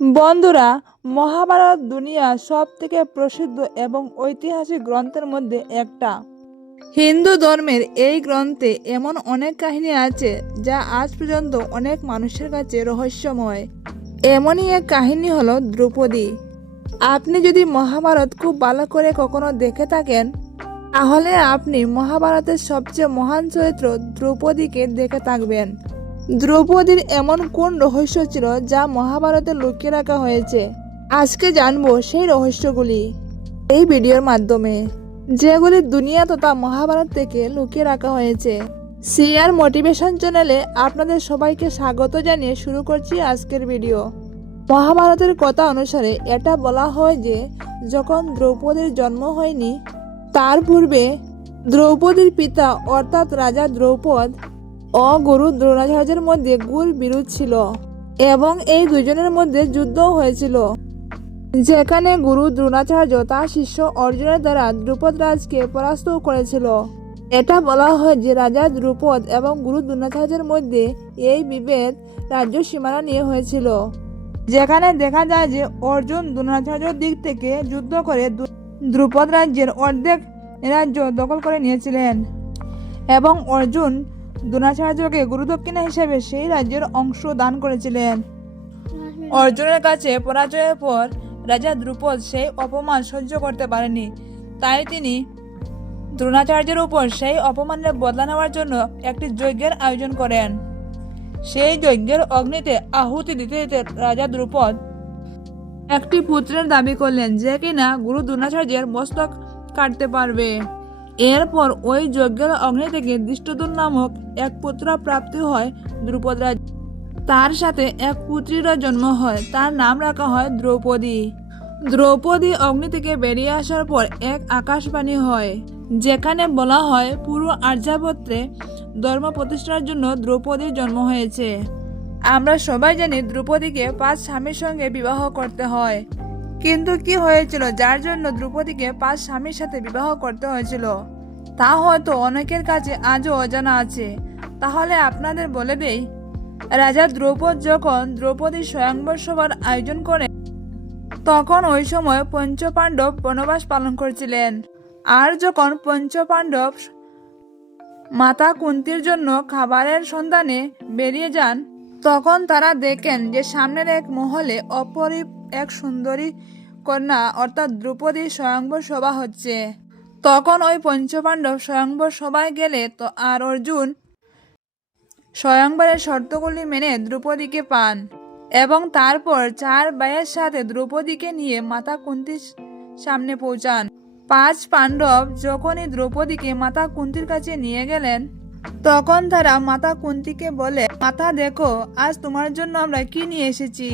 বন্ধুরা, মহাভারত দুনিয়ার সব থেকে প্রসিদ্ধ এবং ঐতিহাসিক গ্রন্থের মধ্যে একটা। হিন্দু ধর্মের এই গ্রন্থে এমন অনেক কাহিনী আছে যা আজ পর্যন্ত অনেক মানুষের কাছে রহস্যময়। এমনই এক কাহিনী হলো দ্রৌপদী। আপনি যদি মহাভারত খুব ভালো করে কখনো দেখে থাকেন, তাহলে আপনি মহাভারতের সবচেয়ে মহান চরিত্র দ্রৌপদীকে দেখে থাকবেন। দ্রৌপদীর এমন কোন রহস্য ছিল যা মহাভারতে লুকিয়ে রাখা হয়েছে? আজকে জানবো সেই রহস্যগুলি এই ভিডিওর মাধ্যমে, যেগুলি দুনিয়া তথা মহাভারত থেকে লুকিয়ে রাখা হয়েছে। সিআর মোটিভেশন চ্যানেলে আপনাদের সবাইকে স্বাগত জানিয়ে শুরু করছি আজকের ভিডিও। মহাভারতের কথা অনুসারে এটা বলা হয় যে যখন দ্রৌপদীর জন্ম হয়নি, তার পূর্বে দ্রৌপদীর পিতা অর্থাৎ রাজা দ্রৌপদ ও গুরু দ্রোণাচার্যের মধ্যে গুর বিরোধ ছিল এবং এই দুজনের মধ্যে যুদ্ধও হয়েছিল, যেখানে গুরু দ্রোণাচার্য তার শিষ্য অর্জুনের দ্বারা দ্রুপদ রাজকে পরাস্ত করেছিল। এটা বলা হয় যে রাজা দ্রুপদ এবং গুরু দ্রোণাচার্যের মধ্যে এই বিভেদ রাজ্য সীমানা নিয়ে হয়েছিল, যেখানে দেখা যায় যে অর্জুন দ্রোণাচার্যের দিক থেকে যুদ্ধ করে দ্রুপদ রাজ্যের অর্ধেক রাজ্য দখল করে নিয়েছিলেন এবং অর্জুন দ্রোণাচার্যকে গুরুদক্ষিণা হিসেবে সেই রাজ্যের অংশ দান করেছিলেন। অর্জুনের কাছে পরাজয়ের পর রাজা দ্রুপদ সেই অপমান সহ্য করতে পারেনি, তাই তিনি দ্রোণাচার্যের উপর সেই অপমানের বদলা নেওয়ার জন্য একটি যজ্ঞের আয়োজন করেন। সেই যজ্ঞের অগ্নিতে আহুতি দিতে দিতে রাজা দ্রুপদ একটি পুত্রের দাবি করলেন, যে কিনা গুরু দ্রোণাচার্যের মস্তক কাটতে পারবে। এরপর ওই যজ্ঞের অগ্নি থেকে দৃষ্টদ্যুম্ন নামক এক পুত্র প্রাপ্তি হয় দ্রুপদ রাজ। তার সাথে এক পুত্রীরও জন্ম হয়, তার নাম রাখা হয় দ্রৌপদী। দ্রৌপদী অগ্নি থেকে বেরিয়ে আসার পর এক আকাশবাণী হয়, যেখানে বলা হয় পুরো আর্যাবর্তে ধর্ম প্রতিষ্ঠার জন্য দ্রৌপদীর জন্ম হয়েছে। আমরা সবাই জানি দ্রৌপদীকে 5 স্বামীর সঙ্গে বিবাহ করতে হয়, কিন্তু কি হয়েছিল যার জন্য দ্রৌপদীকে 5 স্বামীর সাথে বিবাহ করতে হয়েছিল তা হয়তো অনেকের কাছে আজও অজানা আছে। তাহলে আপনাদের বলে দেই, রাজা দ্রৌপদ যখন দ্রৌপদীর স্বয়ংবর সভার আয়োজন করেন, তখন ওই সময় পঞ্চপাণ্ডব বনবাস পালন করছিলেন। আর যখন পঞ্চপাণ্ডব মাতা কুন্তির জন্য খাবারের সন্ধানে বেরিয়ে যান, তখন তারা দেখেন যে সামনের এক মহলে অপরূপ এক সুন্দরী কন্যা অর্থাৎ দ্রৌপদীর স্বয়ংবর সভা হচ্ছে। তখন ওই পঞ্চপাণ্ডব স্বয়ংবর সভায় গেলে তো আর অর্জুন স্বয়ংবরের শর্তগুলি মেনে দ্রৌপদীকে পান এবং তারপর 4 ভাইয়ের সাথে দ্রৌপদীকে নিয়ে মাতা কুন্তির সামনে পৌঁছান। 5 পাণ্ডব যখনই দ্রৌপদীকে মাতা কুন্তির কাছে নিয়ে গেলেন, তখন তারা মাতা কুন্তিকে বলে, মাতা দেখো, আজ তোমার জন্য আমরা কি নিয়ে এসেছি।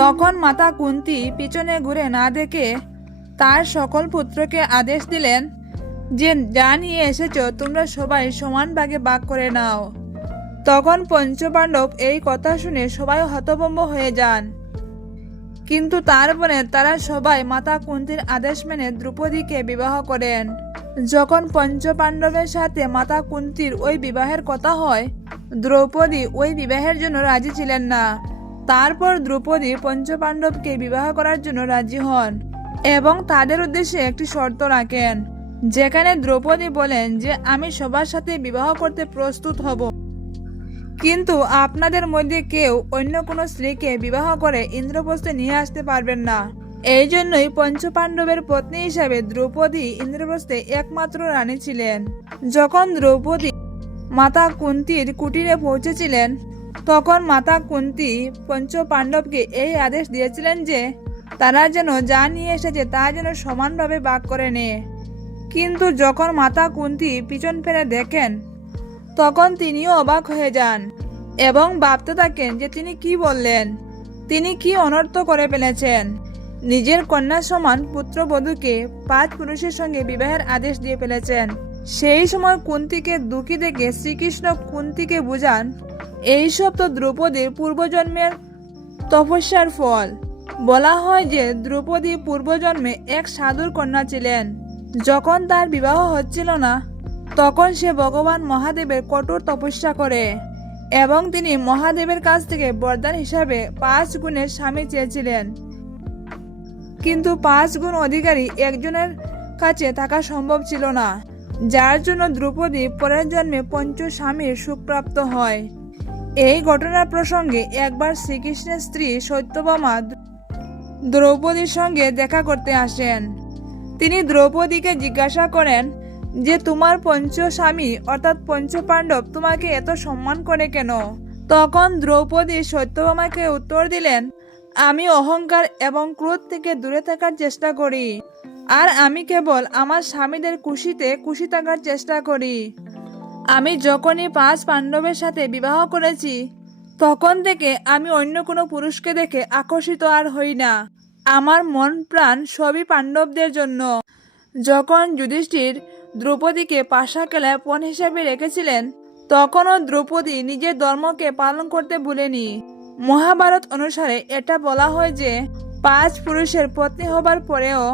তখন মাতা কুন্তি পিছনে ঘুরে না দেখে তার সকল পুত্রকে আদেশ দিলেন যে যা নিয়ে এসেছো তোমরা সবাই সমান ভাগে ভাগ করে নাও। তখন পঞ্চপাণ্ডব এই কথা শুনে সবাই হতভম্ব হয়ে যান, কিন্তু তারপরে তারা সবাই মাতা কুন্তির আদেশ মেনে দ্রৌপদীকে বিবাহ করেন। যখন পঞ্চপাণ্ডবের সাথে মাতা কুন্তির ওই বিবাহের কথা হয়, দ্রৌপদী ওই বিবাহের জন্য রাজি ছিলেন না। তারপর দ্রৌপদী পঞ্চপাণ্ডবকে বিবাহ করার জন্য রাজি হন এবং তাদের উদ্দেশ্যে একটি শর্ত রাখেন, যেখানে দ্রৌপদী বলেন যে আমি সবার সাথে বিবাহ করতে প্রস্তুত হব, কিন্তু আপনাদের মধ্যে কেউ অন্য কোনো স্ত্রীকে বিবাহ করে ইন্দ্রপ্রস্থে নিয়ে আসতে পারবেন না। এই জন্যই পঞ্চপাণ্ডবের পত্নী হিসাবে দ্রৌপদী ইন্দ্রপ্রস্থে একমাত্র রানী ছিলেন। যখন দ্রৌপদী মাতা কুন্তির কুটিরে পৌঁছেছিলেন, তখন মাতা কুন্তি পঞ্চপাণ্ডবকে এই আদেশ দিয়েছিলেন যে তারা যেন যা নিয়ে এসেছে তা যেন সমানভাবে ভাগ করে নেয়। কিন্তু যখন মাতা কুন্তি পিছন ফিরে দেখেন, তখন তিনিও অবাক হয়ে যান এবং ভাবতে থাকেন যে তিনি কি বললেন, তিনি কি অনর্থ করে ফেলেছেন। নিজের কন্যা সমান পুত্রবধূকে 5 পুরুষের সঙ্গে বিবাহের আদেশ দিয়ে ফেলেছেন। সেই সময় কুন্তিকে দুঃখী দেখে শ্রীকৃষ্ণ কুন্তিকে বুঝান, এইসব তো দ্রৌপদীর পূর্বজন্মের তপস্যার ফল। বলা হয় যে দ্রৌপদী পূর্বজন্মে এক সাধুর কন্যা ছিলেন। যখন তার বিবাহ হচ্ছিল না, তখন সে ভগবান মহাদেবের কঠোর তপস্যা করে এবং তিনি মহাদেবের কাছ থেকে বরদান হিসাবে 5 গুণের স্বামী চেয়েছিলেন। কিন্তু 5 গুণ অধিকারী একজনের কাছে থাকা সম্ভব ছিল না, যার জন্য দ্রৌপদী পরের জন্মে পঞ্চস্বামীর সুখপ্রাপ্ত হয়। এই ঘটনার প্রসঙ্গে একবার শ্রীকৃষ্ণের স্ত্রী সত্যভামা দ্রৌপদীর সঙ্গে দেখা করতে আসেন। তিনি দ্রৌপদীকে জিজ্ঞাসা করেন যে তোমার পঞ্চস্বামী অর্থাৎ পঞ্চপাণ্ডব তোমাকে এত সম্মান করে কেন? তখন দ্রৌপদী সত্যভামাকে উত্তর দিলেন, আমি অহংকার এবং ক্রোধ থেকে দূরে থাকার চেষ্টা করি, আর আমি কেবল আমার স্বামীদের খুশিতে খুশি থাকার চেষ্টা করি। আমি যখনই 5 পাণ্ডবের সাথে বিবাহ করেছি তখন থেকে আমি অন্য কোনো পুরুষকে দেখে আকর্ষিত আর হই না। আমার মন প্রাণ সবই পাণ্ডবদের জন্য। যখন যুধিষ্ঠির দ্রৌপদীকে পাশা কেলায় পণ হিসেবে রেখেছিলেন তখনও দ্রৌপদী নিজের ধর্মকে পালন করতে ভুলেনি। মহাভারত অনুসারে এটা বলা হয় যে 5 পুরুষের পত্নী হবার পরেও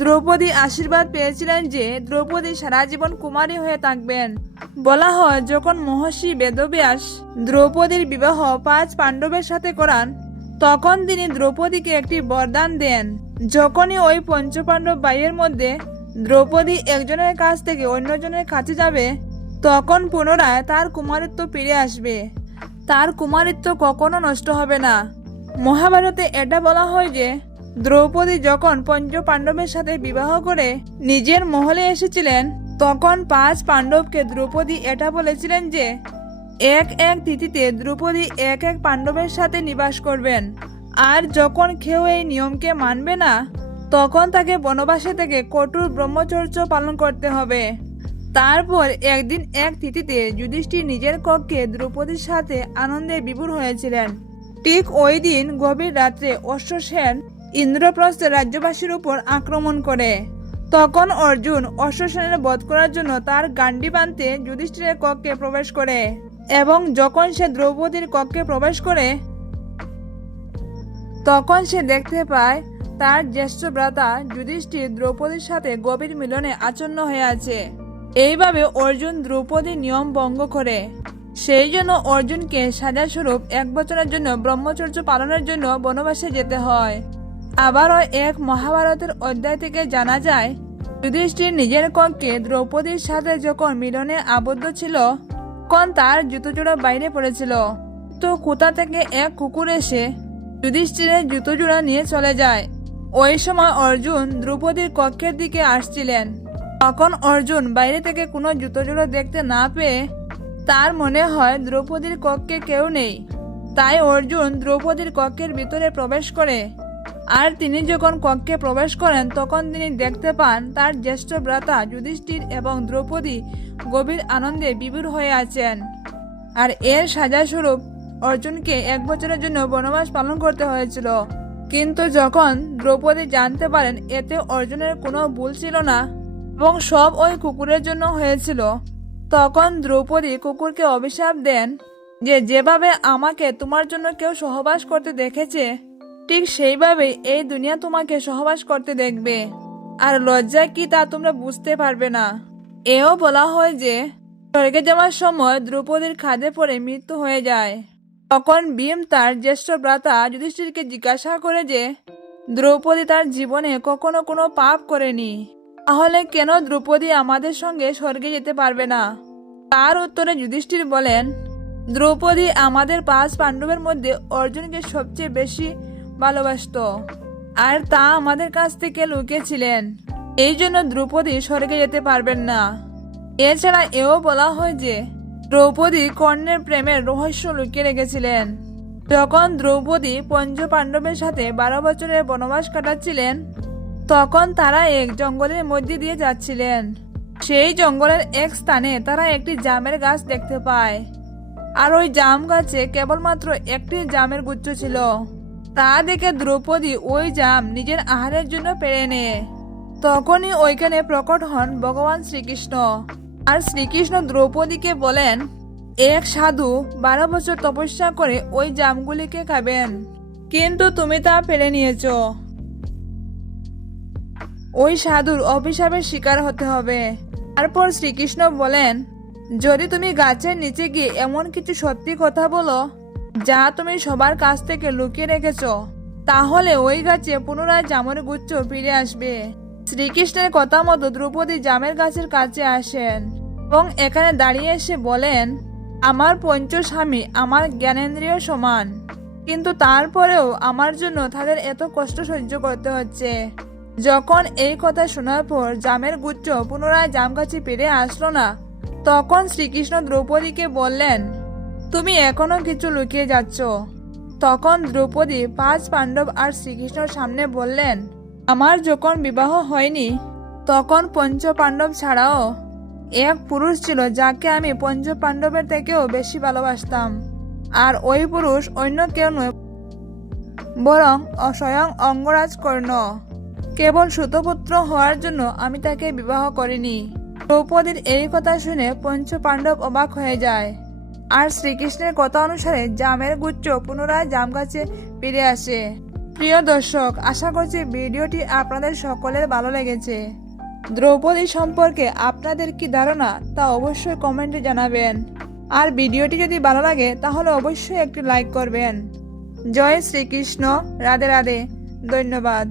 দ্রৌপদী আশীর্বাদ পেয়েছিলেন যে দ্রৌপদী সারা জীবন কুমারী হয়ে থাকবেন। বলা হয় যখন মহর্ষি বেদব্যাস দ্রৌপদীর বিবাহ 5 পাণ্ডবের সাথে করান তখন তিনি দ্রৌপদীকে একটি বরদান দেন, যখনই ওই পঞ্চপাণ্ডব ভাইয়ের মধ্যে দ্রৌপদী একজনের কাছ থেকে অন্যজনের কাছে যাবে তখন পুনরায় তার কুমারিত্ব ফিরে আসবে, তার কুমারিত্ব কখনো নষ্ট হবে না। মহাভারতে এটা বলা হয় যে দ্রৌপদী যখন পঞ্চ পাণ্ডবের সাথে বিবাহ করে নিজের মহলে এসেছিলেন তখন 5 পাণ্ডবকে দ্রৌপদী এটা বলেছিলেন যে এক এক তিথিতে দ্রৌপদী এক এক পাণ্ডবের সাথে নিবাস করবেন, আর যখন কেউ এই নিয়মকে মানবে না তখন তাকে বনবাসে থেকে কঠোর ব্রহ্মচর্য পালন করতে হবে। তারপর একদিন এক তিথিতে যুধিষ্ঠির নিজের কক্ষে দ্রৌপদীর সাথে আনন্দে বিভোর হয়েছিলেন। ঠিক ওই দিন গভীর রাত্রে অশ্বসেন ইন্দ্রপ্রস্থের রাজ্যবাসীর উপর আক্রমণ করে। তখন অর্জুন অশ্বসেনের বধ করার জন্য তার গান্ডি বাঁধতে যুধিষ্ঠিরের কক্ষে প্রবেশ করে, এবং যখন সে দ্রৌপদীর কক্ষে প্রবেশ করে তখন সে দেখতে পায় তার জ্যেষ্ঠ ভ্রাতা যুধিষ্ঠির দ্রৌপদীর সাথে গভীর মিলনে আচ্ছন্ন হয়ে আছে। এইভাবে অর্জুন দ্রৌপদীর নিয়ম ভঙ্গ করে। সেই জন্য অর্জুনকে সাজাস্বরূপ 1 বছরের জন্য ব্রহ্মচর্য পালনের জন্য বনবাসে যেতে হয়। আবারও এক মহাভারতের অধ্যায় থেকে জানা যায় যুধিষ্ঠির নিজের কক্ষে দ্রৌপদীর সাথে যখন মিলনে আবদ্ধ ছিল তখন তার জুতোজোড়া বাইরে পড়েছিল। তো কোথা থেকে এক কুকুর এসে যুধিষ্ঠিরের জুতোজোড়া নিয়ে চলে যায়। ওই সময় অর্জুন দ্রৌপদীর কক্ষের দিকে আসছিলেন। তখন অর্জুন বাইরে থেকে কোনো জুতোজোড়া দেখতে না পেয়ে তার মনে হয় দ্রৌপদীর কক্ষে কেউ নেই। তাই অর্জুন দ্রৌপদীর কক্ষের ভিতরে প্রবেশ করে, আর তিনি যখন কক্ষে প্রবেশ করেন তখন তিনি দেখতে পান তার জ্যেষ্ঠ ভ্রাতা যুধিষ্ঠির এবং দ্রৌপদী গভীর আনন্দে বিভোর হয়ে আছেন। আর এর সাজাস্বরূপ অর্জুনকে 1 বছরের জন্য বনবাস পালন করতে হয়েছিল। কিন্তু যখন দ্রৌপদী জানতে পারেন এতে অর্জুনের কোনো ভুল ছিল না এবং সব ওই কুকুরের জন্য হয়েছিল, তখন দ্রৌপদী কুকুরকে অভিশাপ দেন যে যেভাবে আমাকে তোমার জন্য কেউ সহবাস করতে দেখেছে ঠিক সেইভাবেই এই দুনিয়া তোমাকে সহবাস করতে দেখবে, আর লজ্জা কি তা তোমরা বুঝতে পারবে না। এও বলা হয় যে স্বর্গে যাওয়ার সময় দ্রৌপদীর খাদে পড়ে মৃত্যু হয়ে যায়। তখন ভীম তার জ্যেষ্ঠ ভ্রাতা যুধিষ্ঠিরকে জিজ্ঞাসা করে যে দ্রৌপদী তার জীবনে কখনো কোনো পাপ করেনি, তাহলে কেন দ্রৌপদী আমাদের সঙ্গে স্বর্গে যেতে পারবে না? তার উত্তরে যুধিষ্ঠির বলেন, দ্রৌপদী আমাদের 5 পাণ্ডবের মধ্যে অর্জুনকে সবচেয়ে বেশি ভালোবাসত, আর তা আমাদের কাছ থেকে লুকিয়েছিলেন। এই জন্য দ্রৌপদী স্বর্গে যেতে পারবেন না। এছাড়া এও বলা হয় যে দ্রৌপদী কর্ণের প্রেমের রহস্য লুকিয়ে রেখেছিলেন। যখন দ্রৌপদী পঞ্চ পাণ্ডবের সাথে 12 বছরের বনবাস কাটাচ্ছিলেন তখন তারা এক জঙ্গলের মধ্যে দিয়ে যাচ্ছিলেন। সেই জঙ্গলের এক স্থানে তারা একটি জামের গাছ দেখতে পায়, আর ওই জাম গাছে কেবলমাত্র একটি জামের গুচ্ছ ছিল। তা দেখে দ্রৌপদী ওই জাম নিজের আহারের জন্য পেড়ে নেয়। তখনই ওইখানে প্রকট হন ভগবান শ্রীকৃষ্ণ, আর শ্রীকৃষ্ণ দ্রৌপদীকে বলেন এক সাধু 12 বছর তপস্যা করে ওই জামগুলিকে খাবেন, কিন্তু তুমি তা পেড়ে নিয়েছ। ওই সাধুর অভিশাপের শিকার হতে হবে। তারপর শ্রীকৃষ্ণ বলেন যদি তুমি গাছের নিচে গিয়ে এমন কিছু সত্যি কথা বলো যা তুমি সবার কাছ থেকে লুকিয়ে রেখেছো, তাহলে ওই গাছে পুনরায় জামের গুচ্ছ ফিরে আসবে। শ্রীকৃষ্ণের কথা মতো দ্রৌপদী জামের গাছের কাছে আসেন এবং এখানে দাঁড়িয়ে এসে বলেন, আমার পঞ্চস্বামী আমার জ্ঞানেন্দ্রিয় সমান, কিন্তু তারপরেও আমার জন্য তাদের এত কষ্ট সহ্য করতে হচ্ছে। যখন এই কথা শোনার পর জামের গুচ্ছ পুনরায় জাম গাছে ফিরে আসলো না, তখন শ্রীকৃষ্ণ দ্রৌপদীকে বললেন, তুমি এখনো কিছু লুকিয়ে যাচ্ছ। তখন দ্রৌপদী 5 পাণ্ডব আর শ্রীকৃষ্ণের সামনে বললেন, আমার যখন বিবাহ হয়নি তখন পঞ্চ পাণ্ডব ছাড়াও এক পুরুষ ছিল যাকে আমি পঞ্চ পাণ্ডবের থেকেও বেশি ভালোবাসতাম। আর ওই পুরুষ অন্য কেউ নয়, বরং স্বয়ং অঙ্গরাজ কর্ণ। কেবল সুতপুত্র হওয়ার জন্য আমি তাকে বিবাহ করিনি। দ্রৌপদীর এই কথা শুনে পঞ্চ পাণ্ডব অবাক হয়ে যায়। আর শ্রীকৃষ্ণের কথা অনুসারে জামের গুচ্ছ পুনরায় জাম গাছে ফিরে আসে। প্রিয় দর্শক, আশা করছি ভিডিওটি আপনাদের সকলের ভালো লেগেছে। দ্রৌপদী সম্পর্কে আপনাদের কি ধারণা তা অবশ্যই কমেন্টে জানাবেন। আর ভিডিওটি যদি ভালো লাগে তাহলে অবশ্যই একটি লাইক করবেন। জয় শ্রীকৃষ্ণ। রাধে রাধে। ধন্যবাদ।